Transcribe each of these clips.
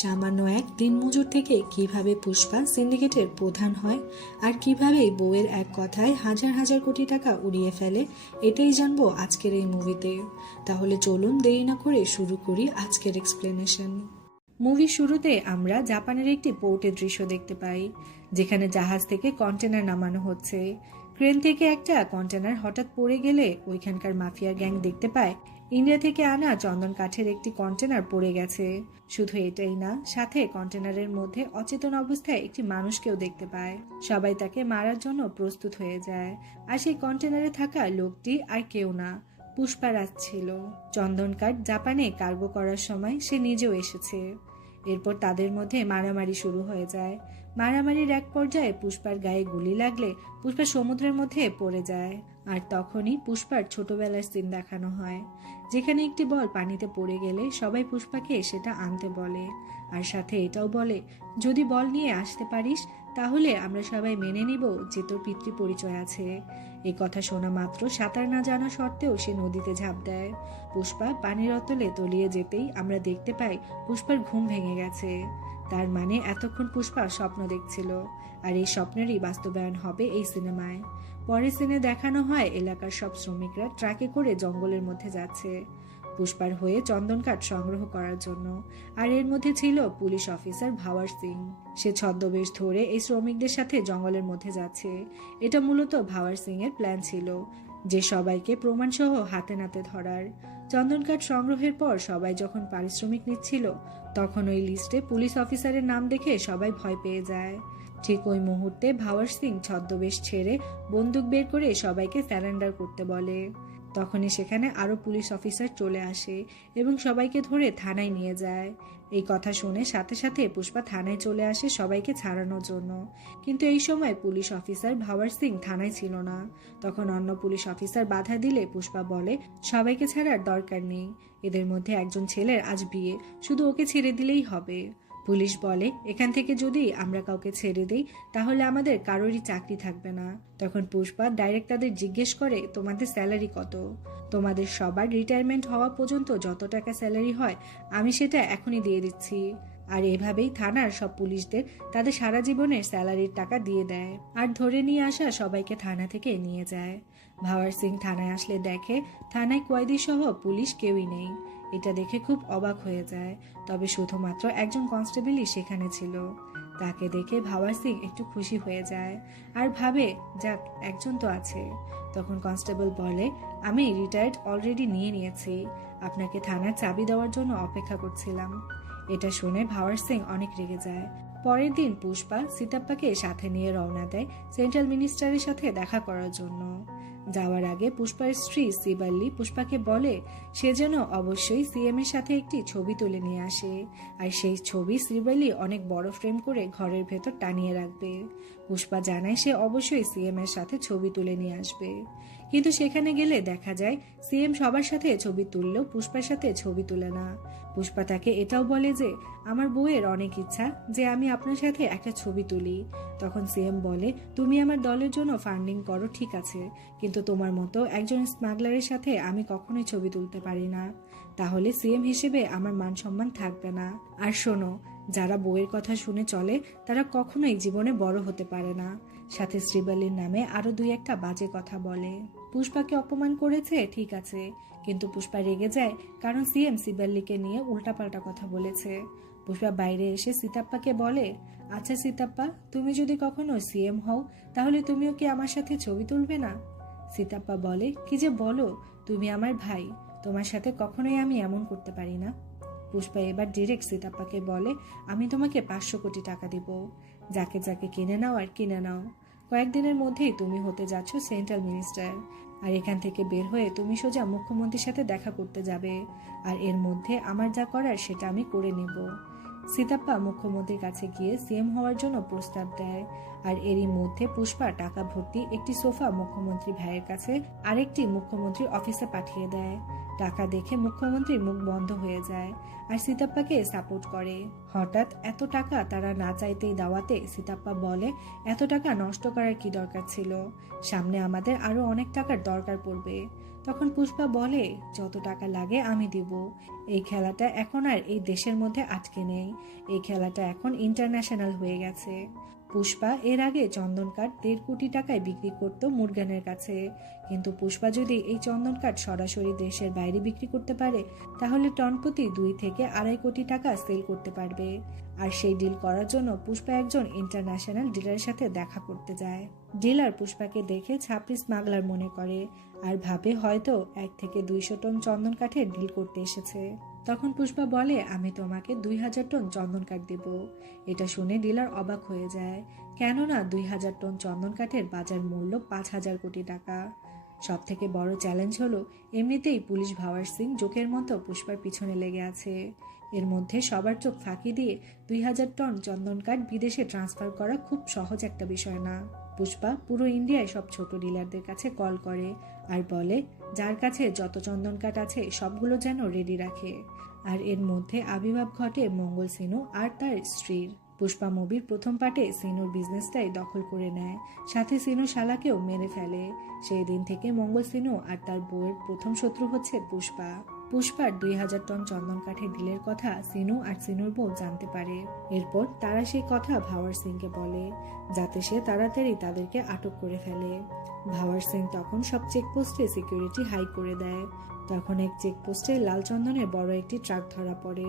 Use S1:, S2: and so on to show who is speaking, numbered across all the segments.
S1: সামান্য এক দিনমজুর থেকে কীভাবে পুষ্পা সিন্ডিকেটের প্রধান হয় আর কীভাবে বউয়ের এক কথায় হাজার হাজার কোটি টাকা উড়িয়ে ফেলে, এটাই জানব আজকের এই মুভিতে। তাহলে চলুন দেরি না করে শুরু করি আজকের এক্সপ্লেনেশন মুভির শুরুতে আমরা জাপানের একটি পোর্টের দৃশ্য দেখতে পাই, যেখানে জাহাজ থেকে কন্টেনার নামানো হচ্ছে। ক্রেন থেকে একটা কন্টেনার হঠাৎ পড়ে গেলে ওইখানকার মাফিয়া গ্যাং দেখতে পায়, ইন্ডিয়া থেকে আনা চন্দন কাঠের একটি কন্টেনার পড়ে গেছে। শুধু এটাই না, সাথে কন্টেনারের মধ্যে অচেতন অবস্থায় একটি মানুষকেও দেখতে পায়। সবাই তাকে মারার জন্য প্রস্তুত হয়ে যায়। আর সেই কন্টেনারে থাকা লোকটি আর কেউ না, পুষ্পারাজ ছিল। চন্দন কাঠ জাপানে কার্গো করার সময় সে নিজেও এসেছে। এরপর তাদের মধ্যে মারামারি শুরু হয়ে যায়। মারামারির এক পর্যায়ে পুষ্পার গায়ে গুলি লাগলে পুষ্পা সমুদ্রের মধ্যে পড়ে যায়। আর তখনই পুষ্পার ছোটবেলার সিন দেখানো হয়। যেখানে একটি বল পানিতে পড়ে গেলে সবাই পুষ্পাকে সেটা আনতে বলে। আর সাথে এটাও বলে, যদি বল নিয়ে আসতে পারিস, তাহলে আমরা সবাই মেনে নিব যে তোর পিতৃ পরিচয় আছে। এই কথা শোনা মাত্র সাঁতার না জানা সত্ত্বেও সে নদীতে ঝাঁপ দেয়। পুষ্পা পানির অতলে তলিয়ে যেতেই আমরা দেখতে পাই পুষ্পার ঘুম ভেঙে গেছে। তার মানে এতক্ষণ পুষ্পা স্বপ্ন দেখছিল, আর এই স্বপ্নেরই বাস্তবায়ন হবে এই সিনেমায়। পরের সিনে দেখানো হয় এলাকার সব শ্রমিকরা ট্রাকে করে জঙ্গলের মধ্যে যাচ্ছে, পুষ্পার হয়ে চন্দন কাঠ সংগ্রহ করার জন্য, আর এর মধ্যে ছিল পুলিশ অফিসার ভাওয়ার সিং। সে ছদ্মবেশ ধরে এই শ্রমিকদের সাথে জঙ্গলের মধ্যে যাচ্ছে। এটা মূলত ভাওয়ার সিং এর প্ল্যান ছিল, যে সবাইকে প্রমাণসহ হাতে নাতে ধরার। চন্দন কাঠ সংগ্রহের পর সবাই যখন পারিশ্রমিক নিচ্ছিল তখন ওই লিস্টে পুলিশ অফিসারের নাম দেখে সবাই ভয় পেয়ে যায়। ঠিক ওই মুহূর্তে ভাওয়ার সিং ছদ্মবেশ ছেড়ে বন্দুক বের করে সবাইকে স্যারেন্ডার করতে বলে। তখনই সেখানে আরও পুলিশ অফিসার চলে আসে এবং সবাইকে ধরে থানায় নিয়ে যায়। এই কথা শুনে সাথে সাথে পুষ্পা থানায় চলে আসে সবাইকে ছাড়ানোর জন্য। কিন্তু এই সময় পুলিশ অফিসার ভাওয়ার সিং থানায় ছিল না। তখন অন্য পুলিশ অফিসার বাধা দিলে পুষ্পা বলে, সবাইকে ছাড়ার দরকার নেই। এদের মধ্যে একজন ছেলের আজ বিয়ে। শুধু ওকে ছেড়ে দিলেই হবে। পুলিশ বলে, এখান থেকে যদি আমরা কাউকে ছেড়ে দিই, তাহলে আমাদের কারোরই চাকরি থাকবে না। তখন পুষ্পা ডাইরেক্ট তাদের জিজ্ঞেস করে, তোমাদের স্যালারি কত? তোমাদের সবার রিটায়ারমেন্ট হওয়া পর্যন্ত যত টাকা স্যালারি হয়, আমি সেটা এখনই দিয়ে দিচ্ছি। আর এভাবেই থানার সব পুলিশদের তাদের সারা জীবনের স্যালারির টাকা দিয়ে দেয় আর ধরে নিয়ে আসা সবাইকে থানা থেকে নিয়ে যায়। ভাওয়ার সিং থানায় আসলে দেখে, থানায় কয়েদি সহ পুলিশ কেউই নেই। এটা দেখে খুব অবাক হয়ে যায়। তবে শুধুমাত্র একজন কনস্টেবলই সেখানে ছিল। তাকে দেখে ভাওয়ার সিং একটু খুশি হয়ে যায় আর ভাবে, যাক, একজন তো আছে। তখন কনস্টেবল বলে, আমি রিটায়ার্ড অলরেডি নিয়ে নিয়েছি। আপনাকে থানার চাবি দেওয়ার জন্য অপেক্ষা করছিলাম। এটা শুনে ভাওয়ার সিং অনেক রেগে যায়। পরের দিন পুষ্পা, সীতাপ্পাকে সাথে নিয়ে রওনা দেয় সেন্ট্রাল মিনিস্টারের সাথে দেখা করার জন্য। যাওয়ার আগে পুষ্পার স্ত্রী সিবাল্লি পুষ্পাকে বলে, সে যেন অবশ্যই সিএম এর সাথে একটি ছবি তুলে নিয়ে আসে। আর সেই ছবি শ্রীবাল্লি অনেক বড় ফ্রেম করে ঘরের ভেতর টানিয়ে রাখবে। পুষ্পা জানায় সে অবশ্যই সিএম এর সাথে ছবি তুলে নিয়ে আসবে। কিন্তু সেখানে গেলে দেখা যায়, সিএম সবার সাথে ছবি তুললেও পুষ্পার সাথে ছবি তুলে না। পুষ্পা তাকে এটাও বলে যে, আমার বউয়ের অনেক ইচ্ছা যে আমি আপনার সাথে একটা ছবি তুলি। তখন সিএম বলে, তুমি আমার দলের জন্য ফান্ডিং করো, ঠিক আছে। কিন্তু তোমার মতো একজন স্মাগলারের সাথে আমি কখনোই ছবি তুলতে পারি না। তাহলে সিএম হিসেবে আমার মান সম্মান থাকবে না। আর শোনো, যারা বউয়ের কথা শুনে চলে, তারা কখনোই জীবনে বড় হতে পারে না। সাথে শ্রীবালির নামে আরও দুই একটা বাজে কথা বলে। পুষ্পাকে অপমান করেছে, ঠিক আছে। কিন্তু পুষ্পা রেগে যায় কারণ সিএম সিবাল্লিকে নিয়ে উল্টাপাল্টা কথা বলেছে। পুষ্পা বাইরে এসে সীতাপ্পাকে বলে আচ্ছা সীতাপ্পা, তুমি যদি কখনো সিএম হও, তাহলে তুমিও কি আমার সাথে ছবি তুলবে না? সীতাপ্পা বলে, কি যে বলো, তুমি আমার ভাই, তোমার সাথে কখনোই আমি এমন করতে পারি না। পুষ্পা এবার ডিরেক্ট সীতাপ্পাকে বলে, আমি তোমাকে পাঁচশো কোটি টাকা দিব। যাকে যাকে কিনে নাও আর কিনে নাও। কয়েকদিনের মধ্যেই তুমি হতে যাচ্ছ সেন্ট্রাল মিনিস্টার। আর এখান থেকে বের হয়ে তুমি সোজা মুখ্যমন্ত্রীর সাথে দেখা করতে যাবে। আর এর মধ্যে আমার যা করার সেটা আমি করে নেব। সীতাপ্পা মুখ্যমন্ত্রীর কাছে গিয়ে সিএম হওয়ার জন্য প্রস্তাব দেয়। আর এরই মধ্যে পুষ্পা টাকা ভর্তি একটি সোফা মুখ্যমন্ত্রী ভাইয়ের কাছে আরেকটি মুখ্যমন্ত্রী অফিসে পাঠিয়ে দেয়। টাকা দেখে মুখ্যমন্ত্রীর মুখ বন্ধ হয়ে যায় আর সীতাপ্পাকে সাপোর্ট করে। হঠাৎ এত টাকা তারা না চাইতেই দাওয়াতে সীতাপ্পা বলে, এত টাকা নষ্ট করার কি দরকার ছিল? সামনে আমাদের আরও অনেক টাকার দরকার পড়বে। তখন পুষ্পা বলে, যত টাকা লাগে আমি দিব। এই খেলাটা এখন আর এই দেশের মধ্যে আটকে নেই। এই খেলাটা এখন ইন্টারন্যাশনাল হয়ে গেছে। পুষ্পা এর আগে চন্দন কাঠ দেড় কোটি টাকায় বিক্রি করত মুরগানের কাছে। কিন্তু পুষ্পা যদি এই চন্দন কাঠ সরাসরি দেশের বাইরে বিক্রি করতে পারে, তাহলে টন প্রতি দুই থেকে আড়াই কোটি টাকা সেল করতে পারবে। আর সেই ডিল করার জন্য পুষ্পা একজন ইন্টারন্যাশনাল ডিলারের সাথে দেখা করতে যায়। ডিলার পুষ্পাকে দেখে ছাপড়ি স্মাগলার মনে করে, আর ভাবে হয়তো এক থেকে দুইশো টন চন্দন কাঠের ডিল করতে এসেছে। তখন পুষ্পা বলে, আমি তোমাকে দুই হাজার টন চন্দন কাঠ দেব। এটা শুনে ডিলার অবাক হয়ে যায়। কেননা দুই হাজার টন চন্দন কাঠের বাজার মূল্য পাঁচ হাজার কোটি টাকা। সব থেকে বড় চ্যালেঞ্জ হলো, এমনিতেই পুলিশ ভাওয়ার সিং জোকের মতো পুষ্পার পিছনে লেগে আছে। এর মধ্যে সবার চোখ ফাঁকি দিয়ে দুই হাজার টন চন্দন কাঠ বিদেশে ট্রান্সফার করা খুব সহজ একটা বিষয় না। পুষ্পা পুরো ইন্ডিয়ায় সব ছোট ডিলারদের কাছে কল করে আর বলে, যার কাছে যত চন্দন কাঠ আছে, সবগুলো যেন রেডি রাখে। আর এর মধ্যে আবির্ভাব ঘটে মঙ্গল সিনু আর তার স্ত্রীর। পুষ্পা মুভির প্রথম পার্টে সিনুর বিজনেসটাই দখল করে নেয়, সাথে সিনু শালাকেও মেরে ফেলে। সেই দিন থেকে মঙ্গল সিনু আর তার বউয়ের প্রথম শত্রু হচ্ছে পুষ্পা। পুষ্পার দুই হাজার টন চন্দন কাঠের ডিলের কথা সিনু আর সিনুর বউ জানতে পারে। এরপর তারা সেই কথা ভাওয়ার সিংকে বলে, যাতে সে তাড়াতাড়ি তাদেরকে আটক করে ফেলে। ভাওয়ার সিং তখন সব চেকপোস্টে সিকিউরিটি হাই করে দেয়। তখন এক চেকপোস্টে লাল চন্দনের বড় একটি ট্রাক ধরা পড়ে।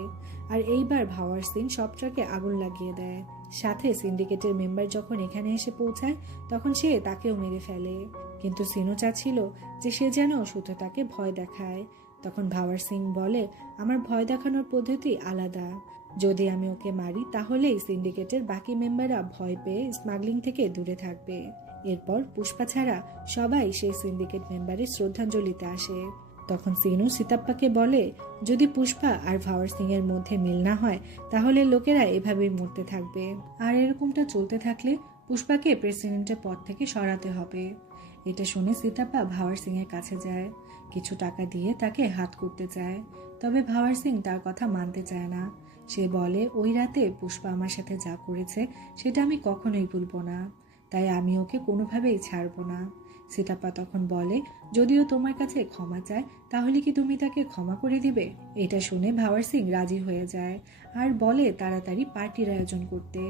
S1: আর এইবার ভাওয়ার সিং সব ট্রাকে আগুন লাগিয়ে দেয়। সাথে সিন্ডিকেটের মেম্বার যখন এখানে এসে পৌঁছায়, তখন সে তাকেও মেরে ফেলে। কিন্তু সিনু চাচ্ছিল যে সে যেন শুধু তাকে ভয় দেখায়। তখন ভাওয়ার সিং বলে, আমার ভয় দেখানোর পদ্ধতি আলাদা। যদি আমি ওকে মারি, তাহলেই সিন্ডিকেটের বাকি মেম্বাররা ভয় পেয়ে স্মাগলিং থেকে দূরে থাকবে। এরপর পুষ্পা ছাড়া সবাই সেই সিন্ডিকেট মেম্বারের শ্রদ্ধাঞ্জলিতে আসে। তখন সিনু সীতাপ্পাকে বলে, যদি পুষ্পা আর ভাওয়ার সিং এর মধ্যে মিল না হয়, তাহলে লোকেরা এভাবেই মরতে থাকবে। আর এরকমটা চলতে থাকলে পুষ্পাকে প্রেসিডেন্টের পদ থেকে সরাতে হবে। এটা শুনে সীতাপ্পা ভাওয়ার সিং এর কাছে যায়। কিছু টাকা দিয়ে তাকে হাত করতে চায়। তবে ভাওয়ার সিং তার কথা মানতে চায় না। সে বলে, ওই রাতে পুষ্পা আমার সাথে যা করেছে, সেটা আমি কখনোই ভুলবো না। তাই আমি ওকে কোনোভাবেই ছাড়বো না। সীতাপ্পা তখন বলে, যদিও তোমার কাছে ক্ষমা চায়, তাহলে কি তুমি তাকে ক্ষমা করে দিবে? এটা শুনে ভাওয়ার সিং রাজি হয়ে যায় আর বলে তাড়াতাড়ি পার্টির আয়োজন করতে,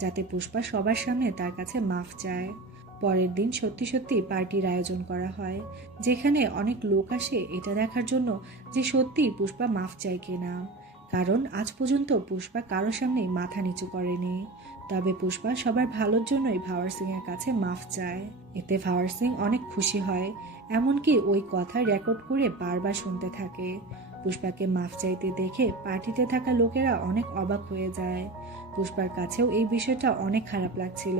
S1: যাতে পুষ্পা সবার সামনে তার কাছে মাফ চায়। পরের দিন সত্যি সত্যি পার্টির আয়োজন করা হয়, যেখানে অনেক লোক আসে এটা দেখার জন্য যে সত্যি পুষ্পা মাফ চায় কিনা। কারণ আজ পর্যন্ত পুষ্পা কারও সামনেই মাথা নিচু করেনি। তবে পুষ্পা সবার ভালোর জন্যই ভাওয়ার সিং এর কাছে মাফ চায়। এতে ভাওয়ার সিং অনেক খুশি হয়, এমনকি ওই কথা রেকর্ড করে বারবার শুনতে থাকে। পুষ্পাকে মাফ চাইতে দেখে পার্টিতে থাকা লোকেরা অনেক অবাক হয়ে যায়। পুষ্পার কাছেও এই বিষয়টা অনেক খারাপ লাগছিল,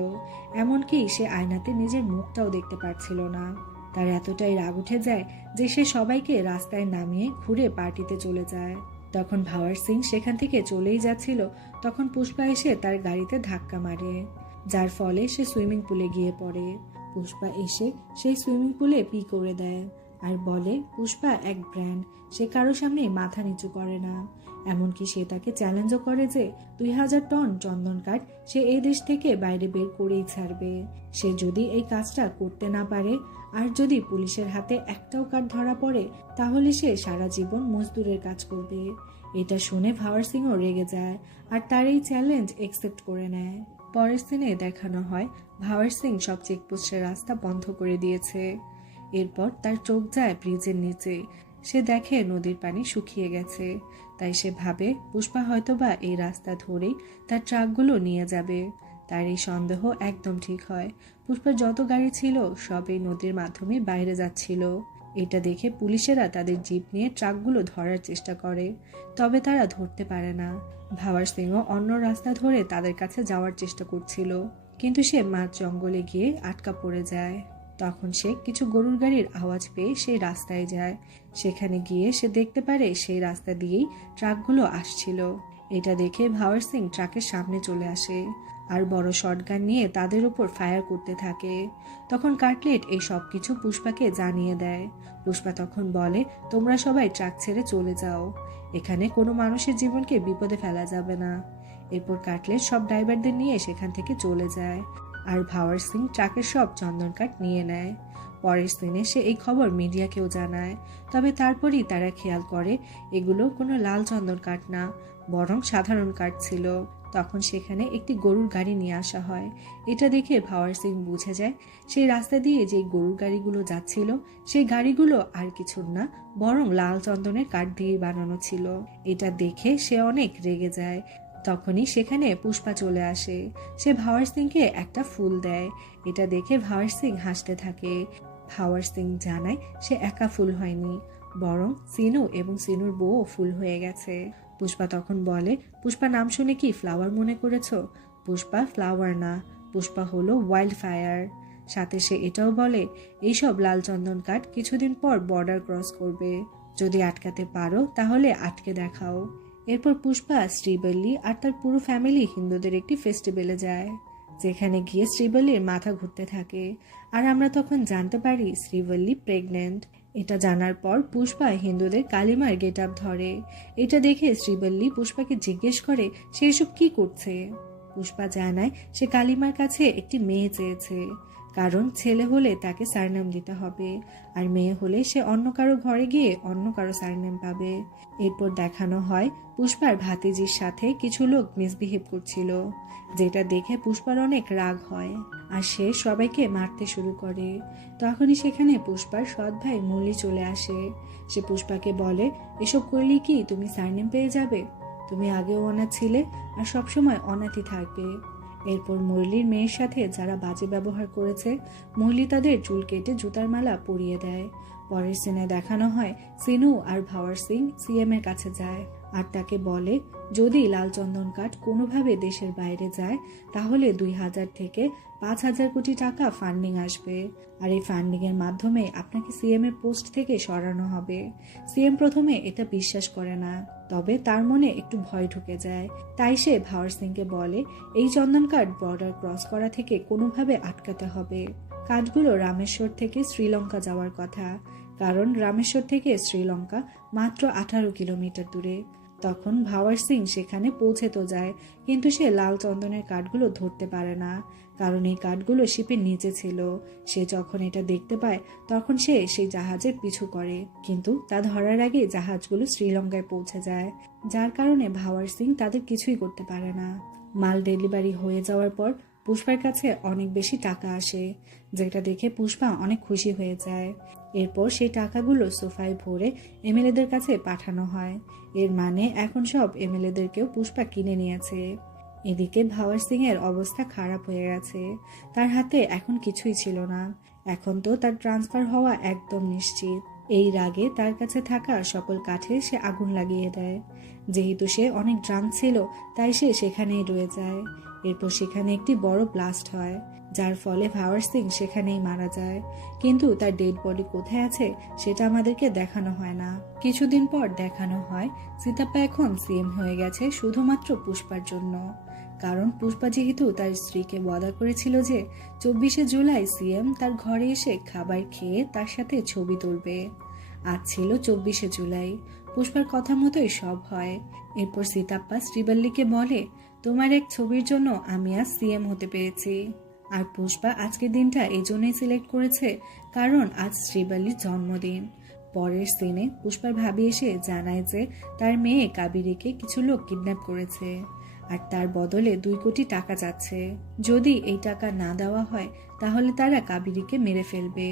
S1: এমনকি সে আয়নাতে নিজের মুখটাও দেখতে পারছিল না। তার এতটাই রাগ উঠে যায় যে সে সবাইকে রাস্তায় নামিয়ে ঘুরে পার্টিতে চলে যায়। তখন ভাওয়ার সিং সেখান থেকে চলেই যাচ্ছিল, তখন পুষ্পা এসে তার গাড়িতে ধাক্কা মারে, যার ফলে সে সুইমিং পুলে গিয়ে পড়ে। পুষ্পা এসে সেই সুইমিং পুলে পি করে দেয়। আর বলে, পুষ্পা, এক ব্র্যান্ড। সে কারও সামনে মাথা নিচু করে না। এমনকি সে তাকে চ্যালেঞ্জও করে যে, দুই হাজার টন চন্দন কাঠ সে এই দেশ থেকে বাইরে বের করেই ছাড়বে। সে যদি এই কাজটা করতে না পারে, আর যদি পুলিশের হাতে একটাও কাঠ ধরা পড়ে, তাহলে সে সারা জীবন মজদুরের কাজ করবে। এটা শুনে ভাওয়ার সিংও রেগে যায় আর তার এই চ্যালেঞ্জ একসেপ্ট করে নেয়। পরের সিনে দেখানো হয়, ভাওয়ার সিং সব চেকপোস্টের রাস্তা বন্ধ করে দিয়েছে। এরপর তার চোখ যায় ব্রিজের নিচে। সে দেখে নদীর পানি শুকিয়ে গেছে। তাই সে ভাবে, পুষ্পা হয়তোবা এই রাস্তা ধরেই তার ট্রাকগুলো নিয়ে যাবে। তার এই সন্দেহ একদম ঠিক হয়। পুষ্পার যত গাড়ি ছিল, সব এই নদীর মাধ্যমে বাইরে যাচ্ছিল। এটা দেখে পুলিশেরা তাদের জিপ নিয়ে ট্রাকগুলো ধরার চেষ্টা করে। তবে তারা ধরতে পারে না। ভাবার সিংহ অন্য রাস্তা ধরে তাদের কাছে যাওয়ার চেষ্টা করছিল। কিন্তু সে মাঝ জঙ্গলে গিয়ে আটকা পড়ে যায়। তখন সে কিছু গরুর গাড়ির আওয়াজ পেয়ে সেই রাস্তায় যায়। সেখানে গিয়ে সে দেখতে পারে সেই রাস্তা দিয়েই ট্রাকগুলো আসছিল। এটা দেখে ভাওয়ার সিং ট্রাকের সামনে চলে আসে আর বড় শটগান নিয়ে তাদের উপর ফায়ার করতে থাকে। তখন কাটলেট এই সব কিছু পুষ্পাকে জানিয়ে দেয়। পুষ্পা তখন বলে, তোমরা সবাই ট্রাক ছেড়ে চলে যাও। এখানে কোনো মানুষের জীবনকে বিপদে ফেলা যাবে না। এরপর কাটলেট সব ড্রাইভারদের নিয়ে সেখান থেকে চলে যায়। আর ভাওয়ার সিং ট্রাকের সব চন্দন কাঠ নিয়ে নেয়। পরের দিনে সে এই খবর মিডিয়াকেও জানায়, তবে তারপরই তারা খেয়াল করে এগুলো কোনো লাল চন্দন কাঠ না, বরং সাধারণ কাঠ ছিল। তখন সেখানে একটি গরুর গাড়ি নিয়ে আসা হয়। এটা দেখে ভাওয়ার সিং বুঝে যায়, সেই রাস্তা দিয়ে যে গরুর গাড়িগুলো যাচ্ছিল, সেই গাড়িগুলো আর কিছু না, বরং লাল চন্দনের কাঠ দিয়ে বানানো ছিল। এটা দেখে সে অনেক রেগে যায়। তখনই সেখানে পুষ্পা চলে আসে। সে ভাওয়ার সিংকে একটা ফুল দেয়। এটা দেখে ভাওয়ার সিং হাসতে থাকে। ভাওয়ার সিং জানায় সে একা ফুল হয়নি, বরং সিনু এবং সিনুর বউ ফুল হয়ে গেছে। পুষ্পা তখন বলে, পুষ্পা, নাম শুনে কি ফ্লাওয়ার মনে করেছ? পুষ্পা ফ্লাওয়ার না। পুষ্পা হলো ওয়াইল্ড ফায়ার সাথে সে এটাও বলে এইসব লাল চন্দন কাঠ কিছুদিন পর বর্ডার ক্রস করবে। যদি আটকাতে পারো, তাহলে আটকে দেখাও। এরপর পুষ্পা শ্রীবল্লী আর তার পুরো ফ্যামিলি হিন্দুদের একটি ফেস্টিভ্যালে যায়, যেখানে গিয়ে শ্রীবল্লীর মাথা ঘুরতে থাকে। আর আমরা তখন জানতে পারি শ্রীবল্লী প্রেগনেন্ট এটা জানার পর পুষ্পা হিন্দুদের কালিমার গেট আপ ধরে। এটা দেখে শ্রীবল্লী পুষ্পাকে জিজ্ঞেস করে, সে এসব কি করছে? পুষ্পা জানায়, সে কালিমার কাছে একটি মেয়ে চেয়েছে। কারণ ছেলে হলে তাকে সারনাম দিতে হবে, আর মেয়ে হলে সে অন্য কারও ঘরে গিয়ে অন্য কারও সারনেম পাবে। এরপর দেখানো হয় পুষ্পার ভাতিজির সাথে কিছু লোক মিসবিহেভ করছিল, যেটা দেখে পুষ্পার অনেক রাগ হয়, আর সে সবাইকে মারতে শুরু করে। তখনই সেখানে পুষ্পার সৎ ভাই মুরলি চলে আসে। সে পুষ্পাকে বলে, এসব করলে কি তুমি সারনেম পেয়ে যাবে? তুমি আগেও অনাথ ছিলে আর সবসময় অনাথই থাকবে। এরপর মুরলির মেয়ের সাথে যারা বাজে ব্যবহার করেছে, মুরলি তাদের চুল কেটে জুতার মালা পরিয়ে দেয়। পরের সিনে দেখানো হয় সিনু আর ভাওয়ার সিং সিএম এর কাছে যায়। আর তাকে বলে, যদি লাল চন্দন কাঠ কোনোভাবে দেশের বাইরে যায়, তাহলে দুই হাজার থেকে পাঁচ হাজার কোটি টাকা ফান্ডিং আসবে। আর এই ফান্ডিং এর মাধ্যমে আপনাকে সিএম এর পোস্ট থেকে সরানো হবে। সিএম প্রথমে এটা বিশ্বাস করে না, তবে তার মনে একটু ভয় ঢুকে যায়। তাই সে ভাওয়ার সিংকে বলে, এই চন্দন কাঠ বর্ডার ক্রস করা থেকে কোনোভাবে আটকাতে হবে। কাঠগুলো রামেশ্বর থেকে শ্রীলঙ্কা যাওয়ার কথা, কারণ রামেশ্বর থেকে শ্রীলঙ্কা মাত্র আঠারো কিলোমিটার দূরে। তখন ভাওয়ার সিং সেখানে পৌঁছে তো যায়, কিন্তু সে লাল চন্দনের কাঠগুলো ধরতে পারে না, কারণ এই কাঠগুলো শিপের নিচে ছিল। সে যখন এটা দেখতে পায়, তখন সে সেই জাহাজের পিছু করে, কিন্তু তা ধরার আগে জাহাজগুলো শ্রীলঙ্কায় পৌঁছে যায়। যার কারণে ভাওয়ার সিং তাদের কিছুই করতে পারে না। মাল ডেলিভারি হয়ে যাওয়ার পর পুষ্পার কাছে অনেক বেশি টাকা আসে, যেটা দেখে পুষ্পা অনেক খুশি হয়ে যায়। এরপর সেই টাকাগুলো সোফায় ভরে এমএলএদের কাছে পাঠানো হয়। এর মানে এখন সব এমএলএদেরকেও পুষ্পা কিনে নিয়েছে। এদিকে ভাওয়ার সিং এর অবস্থা খারাপ হয়ে গেছে। তার হাতে এখন কিছুই ছিল না। এখন তো তার ট্রান্সফার হওয়া একদম নিশ্চিত। এই রাগে তার কাছে থাকা সকল কাঠে সে আগুন লাগিয়ে দেয়। যেহেতু সে অনেক ড্রাম ছিল, তাই সে সেখানেই রয়ে যায়। এরপর সেখানে একটি বড় ব্লাস্ট হয়, যার ফলে ভাওয়ার সিং সেখানেই মারা যায়। কিন্তু তার ডেড বডি কোথায় আছে, সেটা আমাদেরকে দেখানো হয় না। কিছুদিন পর দেখানো হয়, সীতাপ্পা এখন সিএম হয়ে গেছে শুধুমাত্র পুষ্পার জন্য। কারণ পুষ্পা যেহেতু তার স্ত্রীকে বদা করেছিল যে, চব্বিশে জুলাই সিএম তার ঘরে এসে খাবার খেয়ে তার সাথে ছবি তুলবে। আজ ছিল চব্বিশে জুলাই। পুষ্পার কথা মতোই সব হয়। এরপর সীতাপ্পা শ্রীবল্লীকে বলে তোমার এক ছবির জন্য আমি আজ সিএম হতে পেরেছি। আর পুষ্পা আজকের দিনটা এই জন্যই সিলেক্ট করেছে কারণ আজ শ্রীবল্লীর জন্মদিন। পরের সিনে পুষ্পার ভাবি এসে জানায় যে তার মেয়ে কাবিরিকে কিছু লোক কিডন্যাপ করেছে আর তার বদলে দুই কোটি টাকা যাচ্ছে। যদি এই টাকা না দেওয়া হয়, তাহলে তারা কাবিরিকে মেরে ফেলবে।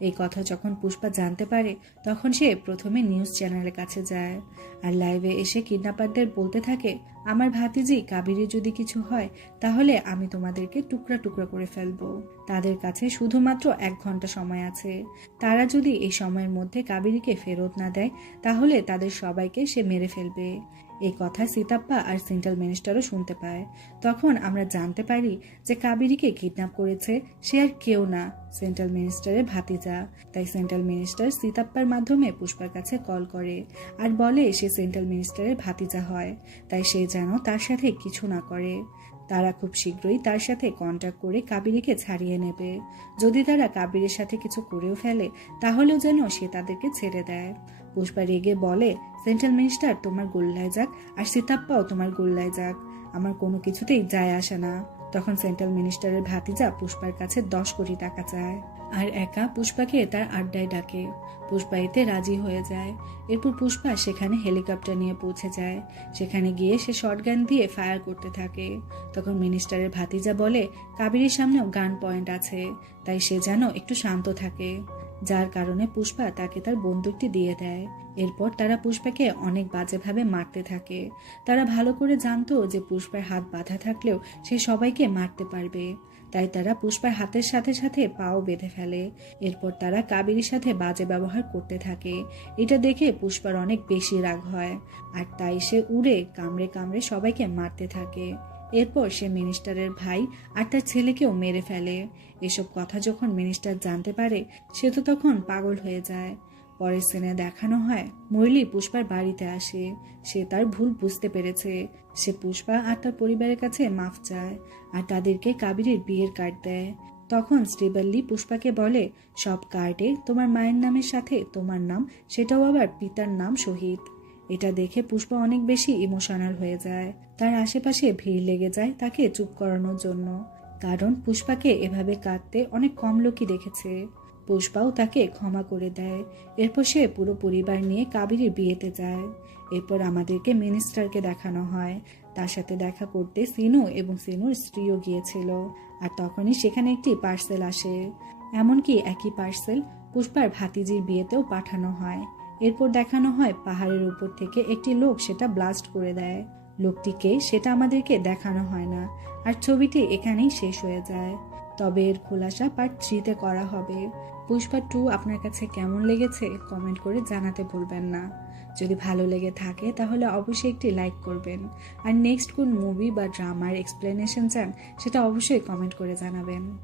S1: এই কথা যখন পুষ্পা জানতে পারে, তখন সে প্রথমে নিউজ চ্যানেলের কাছে যায়। আর লাইভে এসে কিডন্যাপারদের বলতে থাকে, আমার ভাতিজি কাবিরি যদি কিছু হয়, তাহলে আমি তোমাদেরকে টুকরা টুকরা করে ফেলব। তাদের কাছে শুধুমাত্র এক ঘণ্টা সময় আছে। তারা যদি এই সময়ের মধ্যে কাবিরিকে ফেরত না দেয়, তাহলে তাদের সবাইকে সে মেরে ফেলবে। এই কথা সীতাপ্পা আর সেন্ট্রাল মিনিস্টারও শুনতে পায়। তখন আমরা জানতে পারি যে কাবেরীকে কিডন্যাপ করেছে সে আর কেউ না, সেন্ট্রাল মিনিস্টারের ভাতিজা। তাই সেন্ট্রাল মিনিস্টার সীতাপ্পার মাধ্যমে পুষ্পার কাছে কল করে আর বলে সে সেন্ট্রাল মিনিস্টারের ভাতিজা হয়। তাই সে যেন তার সাথে কিছু না করে। তারা খুব শীঘ্রই তার সাথে কন্ট্যাক্ট করে কাবিরিকে ছাড়িয়ে নেবে। যদি তারা কাবিরের সাথে কিছু করেও ফেলে, তাহলেও যেন সে তাদেরকে ছেড়ে দেয়। পুষ্পা রেগে বলে সেন্ট্রাল মিনিস্টার তোমার গোল্লায় যাক। আর সীতাপ্পাও তোমার গোল্লায় যাক। আমার কোনো কিছুতেই যায় আসে না। তখন সেন্ট্রাল মিনিস্টারের ভাতিজা পুষ্পার কাছে দশ কোটি টাকা চায়। আর একা পুষ্পাকে তার আড্ডায় ডাকে। পুষ্পা এতে রাজি হয়ে যায়। এরপর পুষ্পা সেখানে হেলিকপ্টার নিয়ে পৌঁছে যায়। সেখানে গিয়ে সে শর্টগান দিয়ে ফায়ার করতে থাকে। তখন মিনিস্টারের ভাতিজা বলে, কাবেরীর সামনেও গান পয়েন্ট আছে। তাই সে যেন একটু শান্ত থাকে। যার কারণে পুষ্পা তাকে তার বন্দুকটি দিয়ে দেয়। এরপর তারা পুষ্পাকে অনেক বাজেভাবে মারতে থাকে। তারা ভালো করে জানতো যে পুষ্পার হাত বাঁধা থাকলেও সে সবাইকে মারতে পারবে। তাই তারা পুষ্পার হাতের সাথে সাথে পাও বেঁধে ফেলে। এরপর তারা কাবেরীর সাথে বাজে ব্যবহার করতে থাকে। এটা দেখে পুষ্পার অনেক বেশি রাগ হয়। আর তাই সে উড়ে কামড়ে কামড়ে সবাইকে মারতে থাকে। এরপর সে মিনিস্টারের ভাই আর তার ছেলেকেও মেরে ফেলে। এসব কথা যখন মিনিস্টার জানতে পারে, সে তো তখন পাগল হয়ে যায়। পরের সিনে দেখানো হয় মৈলি পুষ্পার বাড়িতে আসে। সে তার ভুল বুঝতে পেরেছে। সে পুষ্পা আর তার পরিবারের কাছে মাফ চায় আর তাদেরকে কাবিরের বিয়ের কার্ড দেয়। তখন শ্রীবল্লী পুষ্পাকে বলে, সব কার্ডে তোমার মায়ের নামের সাথে তোমার নাম, সেটাও আবার পিতার নাম শহীদ এটা দেখে পুষ্পা অনেক বেশি ইমোশনাল হয়ে যায়। তার আশেপাশে ভিড় লেগে যায় তাকে চুপ করানোর জন্য। কারণ পুষ্পাকে এভাবে কাঁদতে অনেক কম লোকই দেখেছে। পুষ্পাও তাকে ক্ষমা করে দেয়। এরপর সে পুরো পরিবার নিয়ে কাবেরীর বিয়েতে যায়। এরপর আমাদেরকে মিনিস্টারকে দেখানো হয়। তার সাথে দেখা করতে সিনু এবং সিনুর স্ত্রীও গিয়েছিল। আর তখনই সেখানে একটি পার্সেল আসে। এমনকি একই পার্সেল পুষ্পার ভাতিজির বিয়েতেও পাঠানো হয়। এরপর দেখানো হয় পাহাড়ের উপর থেকে একটি লোক সেটা ব্লাস্ট করে দেয়। লোকটিকে সেটা আমাদেরকে দেখানো হয় না, আর ছবিটি এখানেই শেষ হয়ে যায়। তবে এর খোলাসা পার্ট থ্রিতে করা হবে। পুষ্পা টু আপনার কাছে কেমন লেগেছে? কমেন্ট করে জানাতে ভুলবেন না। যদি ভালো লেগে থাকে, তাহলে অবশ্যই একটি লাইক করবেন। আর নেক্সট কোন মুভি বা ড্রামার এক্সপ্লেনেশন চান, সেটা অবশ্যই কমেন্ট করে জানাবেন।